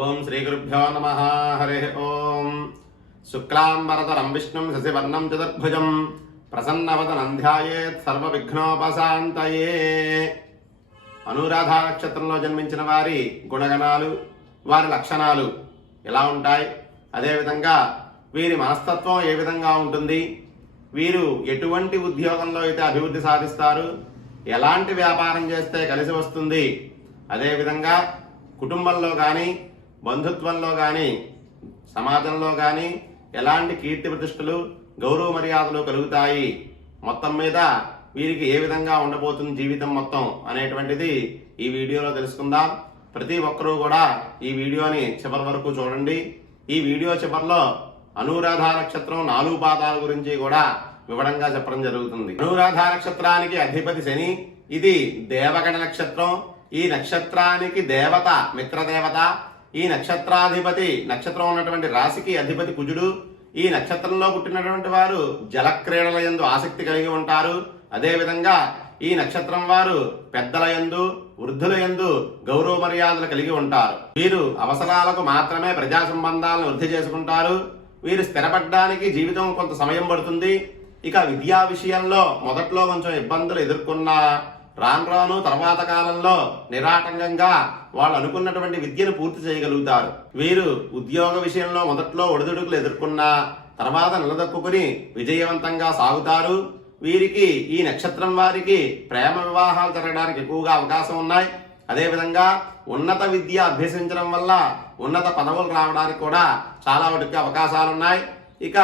ఓం శ్రీగురుభ్యో నమ. హరి ఓం. శుక్లాంబరతరం విష్ణుం శశివర్ణం చతుర్భుజం. ప్రసన్నవదనం ధ్యాయేత్ సర్వ విఘ్నోపశాంతయే అనురాధ నక్షత్రంలో జన్మించిన వారి గుణగణాలు వారి లక్షణాలు ఎలా ఉంటాయి? అదేవిధంగా వీరి మనస్తత్వం ఏ విధంగా ఉంటుంది? వీరు ఎటువంటి ఉద్యోగంలో అయితే అభివృద్ధి సాధిస్తారు? ఎలాంటి వ్యాపారం చేస్తే కలిసి వస్తుంది? అదేవిధంగా కుటుంబంలో కానీ బంధుత్వంలో కానీ సమాజంలో కానీ ఎలాంటి కీర్తి ప్రతిష్టలు గౌరవ మర్యాదలు కలుగుతాయి? మొత్తం మీద వీరికి ఏ విధంగా ఉండబోతుంది జీవితం మొత్తం అనేటువంటిది ఈ వీడియోలో తెలుసుకుందాం. ప్రతి ఒక్కరూ కూడా ఈ వీడియోని చివరి వరకు చూడండి. ఈ వీడియో చివరిలో అనురాధ నక్షత్రం నాలుగు పాదాల గురించి కూడా వివరంగా చెప్పడం జరుగుతుంది. అనురాధ నక్షత్రానికి అధిపతి శని ఇది దేవగణ నక్షత్రం. ఈ నక్షత్రానికి దేవత మిత్రదేవత. ఈ నక్షత్రాధిపతి నక్షత్రం ఉన్నటువంటి రాశికి అధిపతి కుజుడు. ఈ నక్షత్రంలో పుట్టినటువంటి వారు జలక్రీడల యందు ఆసక్తి కలిగి ఉంటారు. అదేవిధంగా ఈ నక్షత్రం వారు పెద్దల యందు వృద్ధుల యందు గౌరవ మర్యాదలు కలిగి ఉంటారు. వీరు అవసరాలకు మాత్రమే ప్రజా సంబంధాలను వృద్ధి చేసుకుంటారు. వీరు స్థిరపడడానికి జీవితం కొంత సమయం పడుతుంది. ఇక విద్యా విషయంలో మొదట్లో కొంచెం ఇబ్బందులు ఎదుర్కొన్న రాను రాను తర్వాత కాలంలో నిరాటంకంగా వాళ్ళు అనుకున్నటువంటి విద్యను పూర్తి చేయగలుగుతారు. వీరు ఉద్యోగ విషయంలో మొదట్లో ఒడిదుడుకులు ఎదుర్కొన్న తర్వాత నిలదొక్కుని విజయవంతంగా సాగుతారు. వీరికి ఈ నక్షత్రం వారికి ప్రేమ వివాహాలు జరగడానికి ఎక్కువగా అవకాశం ఉన్నాయి. అదేవిధంగా ఉన్నత విద్య అభ్యసించడం వల్ల ఉన్నత పదవులు రావడానికి కూడా చాలా వాటికి అవకాశాలు ఉన్నాయి ఇక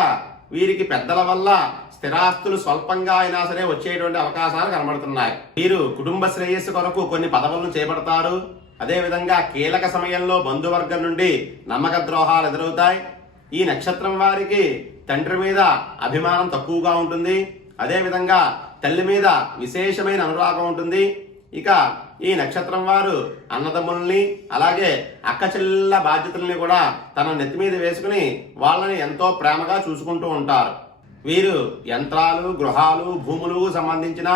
వీరికి పెద్దల వల్ల స్థిరాస్తులు స్వల్పంగా అయినా సరే వచ్చేటువంటి అవకాశాలు కనబడుతున్నాయి. వీరు కుటుంబ శ్రేయస్సు కొరకు కొన్ని పదవులను చేపడతారు. అదేవిధంగా కీలక సమయంలో బంధువర్గం నుండి నమ్మక ద్రోహాలు ఎదురవుతాయి. ఈ నక్షత్రం వారికి తండ్రి మీద అభిమానం తక్కువగా ఉంటుంది. అదేవిధంగా తల్లి మీద విశేషమైన అనురాగం ఉంటుంది. ఇక ఈ నక్షత్రం వారు అన్నదమ్ముల్ని అలాగే అక్క చెల్లెళ్ళ బాధ్యతల్ని కూడా తన నెత్తి మీద వేసుకుని వాళ్ళని ఎంతో ప్రేమగా చూసుకుంటూ ఉంటారు. వీరు యంత్రాలు గృహాలు భూములు సంబంధించిన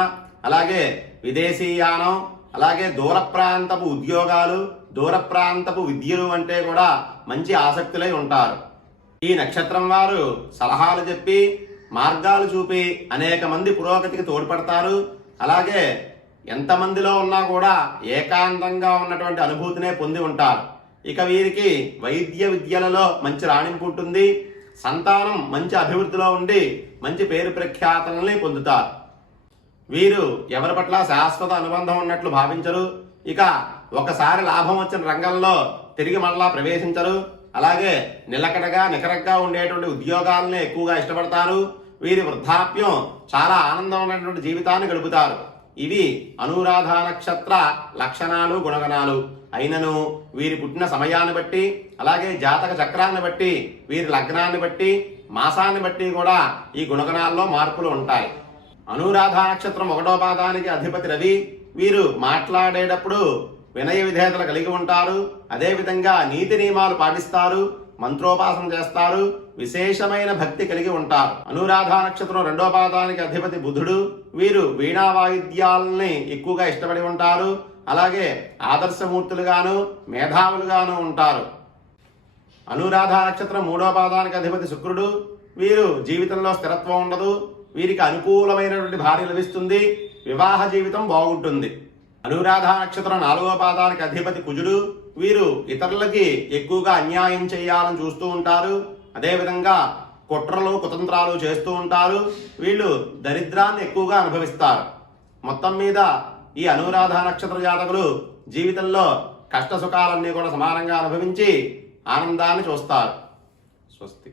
అలాగే విదేశీయానం అలాగే దూర ప్రాంతపు ఉద్యోగాలు దూర ప్రాంతపు విద్యలు అంటే కూడా మంచి ఆసక్తులై ఉంటారు. ఈ నక్షత్రం వారు సలహాలు చెప్పి మార్గాలు చూపి అనేక మంది పురోగతికి తోడ్పడతారు. అలాగే ఎంతమందిలో ఉన్నా కూడా ఏకాంతంగా ఉన్నటువంటి అనుభూతినే పొంది ఉంటారు. ఇక వీరికి వైద్య విద్యలలో మంచి రాణింపు ఉంటుంది. సంతానం మంచి అభివృద్ధిలో ఉండి మంచి పేరు ప్రఖ్యాతలని పొందుతారు. వీరు ఎవరి పట్ల శాశ్వత అనుబంధం ఉన్నట్లు భావించరు. ఇక ఒకసారి లాభం వచ్చిన రంగంలో తిరిగి మళ్ళా ప్రవేశించరు. అలాగే నిలకడగా నికరగ్గా ఉండేటువంటి ఉద్యోగాలనే ఎక్కువగా ఇష్టపడతారు. వీరి వృద్ధాప్యం చాలా ఆనందం ఉన్నటువంటి జీవితాన్ని గడుపుతారు. ఇవి అనురాధ నక్షత్ర లక్షణాలు గుణగణాలు. అయినను వీరి పుట్టిన సమయాన్ని బట్టి అలాగే జాతక చక్రాన్ని బట్టి వీరి లగ్నాన్ని బట్టి మాసాన్ని బట్టి కూడా ఈ గుణగణాల్లో మార్పులు ఉంటాయి. అనురాధ నక్షత్రం ఒకటో పాదానికి అధిపతి రవి. వీరు మాట్లాడేటప్పుడు వినయ విధేయతలు కలిగి ఉంటారు. అదేవిధంగా నీతి నియమాలు పాటిస్తారు. మంత్రోపాసన చేస్తారు. విశేషమైన భక్తి కలిగి ఉంటారు. అనురాధ నక్షత్రం రెండో పాదానికి అధిపతి బుధుడు. వీరు వీణా వాయిద్యాలని ఎక్కువగా ఇష్టపడి ఉంటారు. అలాగే ఆదర్శమూర్తులుగాను మేధావులుగాను ఉంటారు. అనురాధ నక్షత్రం మూడో పాదానికి అధిపతి శుక్రుడు. వీరు జీవితంలో స్థిరత్వం ఉండదు. వీరికి అనుకూలమైనటువంటి భార్య లభిస్తుంది. వివాహ జీవితం బాగుంటుంది. అనురాధ నక్షత్రం నాలుగో పాదానికి అధిపతి కుజుడు. వీరు ఇతరులకి ఎక్కువగా అన్యాయం చేయాలని చూస్తూ ఉంటారు. అదేవిధంగా కుట్రలు కుతంత్రాలు చేస్తూ ఉంటారు. వీళ్ళు దరిద్రాన్ని ఎక్కువగా అనుభవిస్తారు. మొత్తం మీద ఈ అనురాధ నక్షత్ర జాతకులు జీవితంలో కష్ట సుఖాలన్నీ కూడా సమానంగా అనుభవించి ఆనందాన్ని చూస్తారు. స్వస్తి.